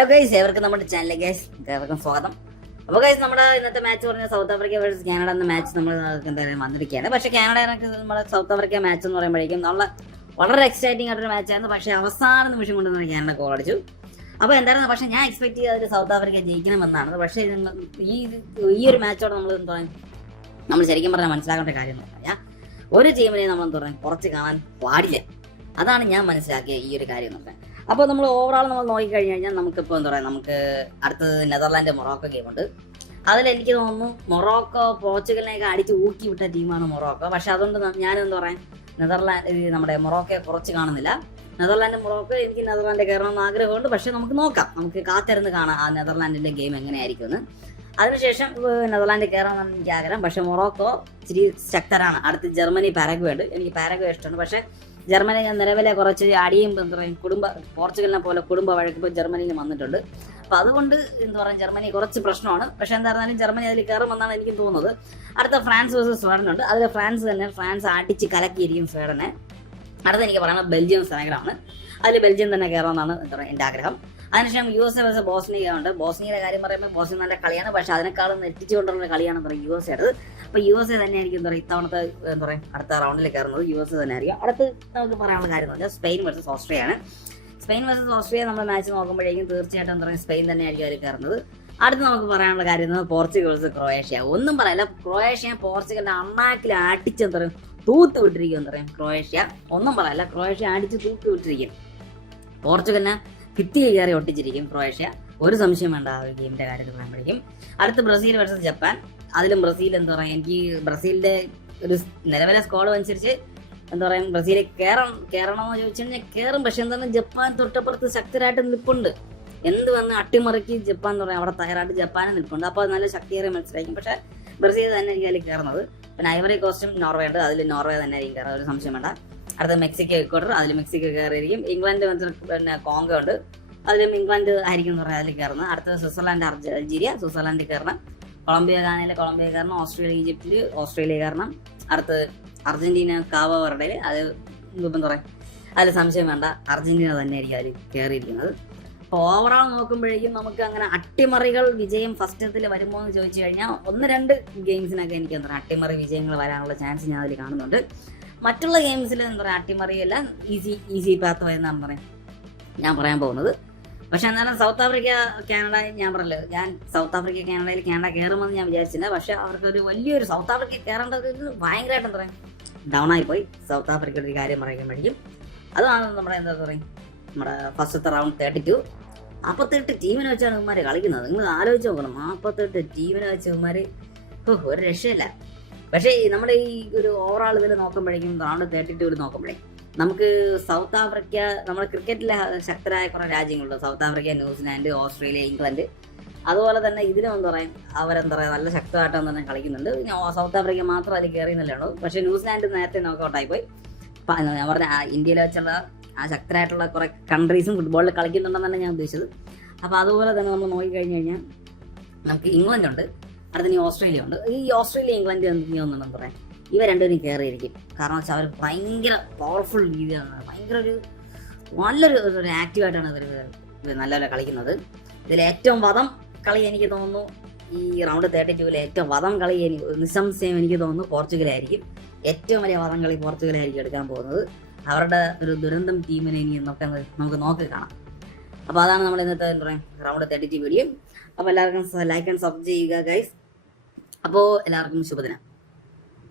Hello guys, ഏവർക്കും നമ്മുടെ ചാനലിലേക്ക് ഏവർക്കും സ്വാഗതം. അപ്പോൾ ഗൈസ്, നമ്മുടെ ഇന്നത്തെ മാച്ച് പറഞ്ഞ സൗത്ത് ആഫ്രിക്ക വേഴ്സസ് കാനഡ എന്ന മാച്ച് നമ്മൾ എന്തായാലും വന്നിരിക്കുകയാണ്. പക്ഷേ കാനഡ നമ്മുടെ സൗത്ത് ആഫ്രിക്ക മാച്ച് എന്ന് പറയുമ്പോഴേക്കും നമ്മൾ വളരെ എക്സൈറ്റിംഗ് ആയിട്ടൊരു മാച്ചായിരുന്നു. പക്ഷേ അവസാന നിമിഷം കൊണ്ട് കാനഡ ഗോൾ അടിച്ചു. അപ്പോൾ എന്തായിരുന്നു, പക്ഷേ ഞാൻ എക്സ്പെക്ട് ചെയ്ത സൗത്ത് ആഫ്രിക്ക ജയിക്കണമെന്നാണ്. പക്ഷേ ഈ ഒരു മാച്ചോടെ നമ്മൾ ശരിക്കും പറഞ്ഞാൽ മനസ്സിലാക്കേണ്ട കാര്യം എന്ന് പറഞ്ഞാൽ ഒരു ടീമിനെ നമ്മൾ എന്താ പറയുക കുറച്ച് കാണാൻ പാടില്ല. അതാണ് ഞാൻ മനസ്സിലാക്കിയ ഈ ഒരു കാര്യം എന്ന് പറഞ്ഞാൽ. അപ്പോൾ നമ്മൾ ഓവറോൾ നമ്മൾ നോക്കിക്കഴിഞ്ഞ് കഴിഞ്ഞാൽ നമുക്കിപ്പോൾ എന്താ പറയുക, നമുക്ക് അടുത്തത് നെതർലാൻഡ് മൊറോക്കോ ഗെയിമുണ്ട്. അതിലെനിക്ക് തോന്നുന്നു മൊറോക്കോ പോർച്ചുഗലിനെയൊക്കെ അടിച്ച് ഊക്കി വിട്ട ടീമാണ് മൊറോക്കോ. പക്ഷെ അതുകൊണ്ട് ഞാനെന്താ പറയുക, നമ്മുടെ മൊറോക്കോയെ കുറച്ച് കാണുന്നില്ല. മൊറോക്കോ എനിക്ക് നെതർലാൻഡ് കയറണമെന്ന് ആഗ്രഹമുണ്ട്. പക്ഷെ നമുക്ക് കാത്തിരുന്ന് കാണാം ആ നെതർലാൻഡിന്റെ ഗെയിം എങ്ങനെയായിരിക്കും എന്ന്. അതിനുശേഷം നെതർലാൻഡ് കയറണമെന്നാണ് എനിക്ക് ആഗ്രഹം. പക്ഷെ മൊറോക്കോ ഇച്ചിരി ശക്തരാണ്. അടുത്ത് ജർമ്മനി, പാരഗ്വേ ഉണ്ട്. എനിക്ക് പാരഗ്വേ ഇഷ്ടമാണ്. പക്ഷെ ജർമ്മനി നിലവിലെ കുറച്ച് അടിയും എന്താ പറയുക പോർച്ചുഗലിനെ പോലെ കുടുംബ വഴക്ക് ഇപ്പോൾ ജർമ്മനിയിൽ വന്നിട്ടുണ്ട്. അപ്പം അതുകൊണ്ട് എന്താ പറയുക ജർമ്മനി കുറച്ച് പ്രശ്നമാണ്. പക്ഷെ എന്തായിരുന്നാലും ജർമ്മനി അതിൽ കയറുമെന്നാണ് എനിക്ക് തോന്നുന്നത്. അടുത്ത ഫ്രാൻസ് വേഴ്സസ് സ്വീഡൻ ഉണ്ട്. അതിൽ ഫ്രാൻസ് അടിച്ച് കലക്കിയിരിക്കും സ്വീഡനെ. അടുത്ത എനിക്ക് പറയുന്നത് ബെൽജിയം സെനഗലാണ്. അതിൽ ബെൽജിയം തന്നെ കയറുമെന്നാണ് എന്താ പറയുക എൻ്റെ ആഗ്രഹം. അതിനുശേഷം USA വേഴ്സസ് ബോസ്നിയ ഉണ്ട്. ബോസ്നിയയുടെ കാര്യം പറയുമ്പോൾ ബോസ്നിയ നല്ല കളിയാണ്. പക്ഷെ അതിനേക്കാളും നെറ്റിച്ചുകൊണ്ടുള്ള കളിയാണ് പറയുക USA എടുത്ത്. അപ്പോൾ USA തന്നെയായിരിക്കും എന്താ പറയുക ഇത്തവണത്തെ എന്താ പറയുക അടുത്ത റൗണ്ടിൽ കയറുന്നത് USA തന്നെ ആയിരിക്കും. അടുത്ത് നമുക്ക് പറയാനുള്ള കാര്യം എന്ന് പറഞ്ഞാൽ സ്പെയിൻ വേഴ്സസ് ഓസ്ട്രിയയാണ്. സ്പെയിൻ വേഴ്സസ് ഓസ്ട്രിയ നമ്മൾ മാച്ച് നോക്കുമ്പോഴേക്കും തീർച്ചയായിട്ടും എന്താ പറയുക സ്പെയിൻ തന്നെയായിരിക്കും അതിൽ കയറുന്നത്. അടുത്ത് നമുക്ക് പറയാനുള്ള കാര്യം എന്ന് പറഞ്ഞാൽ പോർച്ചുഗൽ വേഴ്സസ് ക്രൊയേഷ്യ. ഒന്നും പറയില്ല, ക്രൊയേഷ്യ പോർച്ചുഗലിന്റെ അണ്ണാക്കിൽ അടിച്ച് എന്താ പറയുക തൂത്ത് വിട്ടിരിക്കും. എന്താ പറയുക ക്രൊയേഷ്യ ഒന്നും പറയില്ല, ക്രൊയേഷ്യ അടിച്ച് തൂത്ത് വിട്ടിരിക്കും. പോർച്ചുഗലിനെ ഭിത്തി കയറി ഒട്ടിച്ചിരിക്കും ക്രൊയേഷ്യ. ഒരു സംശയം വേണ്ട ആ ഗെയിമിന്റെ കാര്യത്തിൽ പറയുമ്പോഴേക്കും. അടുത്ത് ബ്രസീൽ വേഴ്സസ് ജപ്പാൻ. അതിലും ബ്രസീൽ എന്താ പറയുക, എനിക്ക് ബ്രസീലിന്റെ ഒരു നിലവിലെ സ്കോഡ് അനുസരിച്ച് എന്താ പറയുക ബ്രസീലിൽ കയറണമെന്ന് ചോദിച്ചു കഴിഞ്ഞാൽ കയറും. പക്ഷെ എന്താണ് ജപ്പാൻ തൊട്ടപ്പുറത്ത് ശക്തരായിട്ട് നിൽപ്പുണ്ട്. എന്ത് വന്ന് അട്ടിമറിക്ക് ജപ്പാൻ എന്ന് പറയാം അവിടെ തയ്യാറായിട്ട് ജപ്പാനും നിൽപ്പുണ്ട്. അപ്പോൾ അത് നല്ല ശക്തിയേറെ മനസ്സിലായിരിക്കും. പക്ഷേ ബ്രസീൽ തന്നെ ആയിരിക്കും അതിൽ കയറുന്നത്. പിന്നെ ഐവറി കോസ്റ്റും നോർവേ ഉണ്ട്. അതിൽ നോർവേ തന്നെ ആയിരിക്കും കയറുന്നത്, ഒരു സംശയം വേണ്ട. അടുത്ത മെക്സിക്കോ ഇക്വഡർ. അതിൽ മെക്സിക്കോ കയറിയിരിക്കും. ഇംഗ്ലണ്ട് പിന്നെ കോങ്കോ ഉണ്ട്. അതിലും ഇംഗ്ലണ്ട് ആയിരിക്കും എന്ന് പറയാം അതിൽ കയറുന്നത്. അടുത്തത് സ്വിറ്റ്സർലാൻഡ് അൾജീരിയ. സ്വിറ്റ്സർലാൻഡ് കയറണം. കൊളംബിയ ഗാനയിലെ കൊളംബിയ കയറണം. ഈജിപ്തിൽ ഓസ്ട്രേലിയ കയറണം. അടുത്ത് അർജന്റീന കാവ വരടയിൽ. അത് എന്താ പറയുക അതിൽ സംശയം വേണ്ട, അർജന്റീന തന്നെ ആയിരിക്കും അതിൽ കയറിയിരിക്കുന്നത്. അപ്പോൾ ഓവറോൾ നോക്കുമ്പോഴേക്കും നമുക്ക് അങ്ങനെ അട്ടിമറികൾ വിജയം ഫസ്റ്റത്തിൽ വരുമോ എന്ന് ചോദിച്ചു കഴിഞ്ഞാൽ 1-2 ഗെയിംസിനൊക്കെ എനിക്ക് എന്താ പറയുക അട്ടിമറി വിജയങ്ങൾ വരാനുള്ള ചാൻസ് ഞാൻ അതിൽ കാണുന്നുണ്ട്. മറ്റുള്ള ഗെയിംസിൽ എന്താ പറയുക അട്ടിമറിയെല്ലാം ഈസി പാത്ത് വരുന്നതാണ് ഞാൻ പറയാൻ പോകുന്നത്. പക്ഷെ എന്നാലും സൗത്ത് ആഫ്രിക്ക കാനഡ ഞാൻ സൗത്ത് ആഫ്രിക്ക കാനഡയിൽ കാനഡ കയറുമെന്ന് ഞാൻ വിചാരിച്ചില്ല. പക്ഷെ അവർക്കൊരു വലിയൊരു സൗത്ത് ആഫ്രിക്ക കയറേണ്ടത് ഭയങ്കരമായിട്ട് എന്താ പറയുക ഡൗൺ ആയിപ്പോയി സൗത്ത് ആഫ്രിക്കയുടെ ഒരു കാര്യം പറയുമ്പോഴേക്കും. അതാണ് നമ്മുടെ എന്താ പറയുക നമ്മുടെ ഫസ്റ്റത്തെ റൗണ്ട് 32. 48 ടീമിനെ വെച്ചാണ് ഇവന്മാർ കളിക്കുന്നത്. നിങ്ങൾ ആലോചിച്ച് നോക്കണം, 48 ടീമിനെ വെച്ച് ഇവന്മാർ ഒരു രക്ഷയില്ല. പക്ഷേ നമ്മുടെ ഈ ഒരു ഓവറോൾ ഇതിൽ നോക്കുമ്പോഴേക്കും റൗണ്ട് 32 നോക്കുമ്പോഴേക്കും നമുക്ക് സൗത്ത് ആഫ്രിക്ക നമ്മുടെ ക്രിക്കറ്റിലെ ശക്തരായ കുറേ രാജ്യങ്ങളുണ്ട്. South Africa, New Zealand, Australia, England. അതുപോലെ തന്നെ ഇതിനും എന്താ പറയുക അവരെന്താ പറയുക നല്ല ശക്തമായിട്ട് തന്നെ കളിക്കുന്നുണ്ട്. സൗത്ത് ആഫ്രിക്ക മാത്രം അതിൽ കയറിയെന്നല്ലേ ഉള്ളൂ. പക്ഷേ ന്യൂസിലാൻഡ് നേരത്തെ നോക്കൗട്ടായിപ്പോയി. ഞാൻ പറഞ്ഞ ഇന്ത്യയിൽ വെച്ചുള്ള ആ ശക്തരായിട്ടുള്ള കുറേ കൺട്രീസും ഫുട്ബോളിൽ കളിക്കുന്നുണ്ടെന്നാണ് ഞാൻ ഉദ്ദേശിച്ചത്. അപ്പോൾ അതുപോലെ തന്നെ നമ്മൾ നോക്കിക്കഴിഞ്ഞ് കഴിഞ്ഞാൽ നമുക്ക് ഇംഗ്ലണ്ട് ഉണ്ട്. അടുത്ത ഓസ്ട്രേലിയ ഉണ്ട്. ഈ ഓസ്ട്രേലിയ ഇംഗ്ലണ്ട് എന്താ പറയാ ഇവ രണ്ടുപേരും കയറിയിരിക്കും. കാരണം വെച്ചാൽ അവർ ഭയങ്കര പവർഫുൾ രീതിയാണ്, ഭയങ്കര നല്ലൊരു ആക്റ്റീവായിട്ടാണ് ഇവർ നല്ല കളിക്കുന്നത്. ഇതിൽ ഏറ്റവും വധം കളി എനിക്ക് തോന്നുന്നു ഈ റൗണ്ട് 32 ഏറ്റവും വധം കളി നിസ്സംശയം എനിക്ക് തോന്നുന്നു പോർച്ചുഗലായിരിക്കും. ഏറ്റവും വലിയ വധം കളി പോർച്ചുഗലായിരിക്കും എടുക്കാൻ പോകുന്നത്. അവരുടെ ഒരു ദുരന്തം ടീമിനെ ഇനി നമുക്ക് നോക്കി കാണാം. അപ്പോൾ അതാണ് നമ്മൾ ഇന്നത്തെ എന്താ പറയുക റൗണ്ട് 32 വീഡിയോ. അപ്പോൾ എല്ലാവർക്കും ലൈക്ക് ആൻഡ് സബ് ചെയ്യുക ഗൈസ്. അപ്പോൾ എല്ലാവർക്കും ശുഭദിനം.